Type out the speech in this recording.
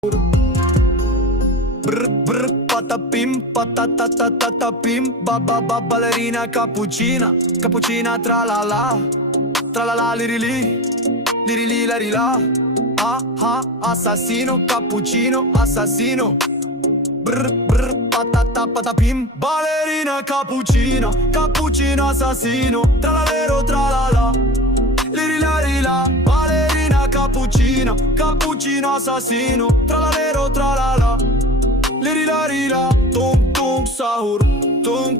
Brr brr patapim patatatatapim ballerina cappuccina cappuccina tra la la lirili lirili la rila assassino cappuccino assassino brr brr patapim ballerina cappuccina cappuccino assassino tra la lero tra la lirila rila ballerina cappuccina cappuccino assassino tra la lero tra la lirila rila tung tung sahur tung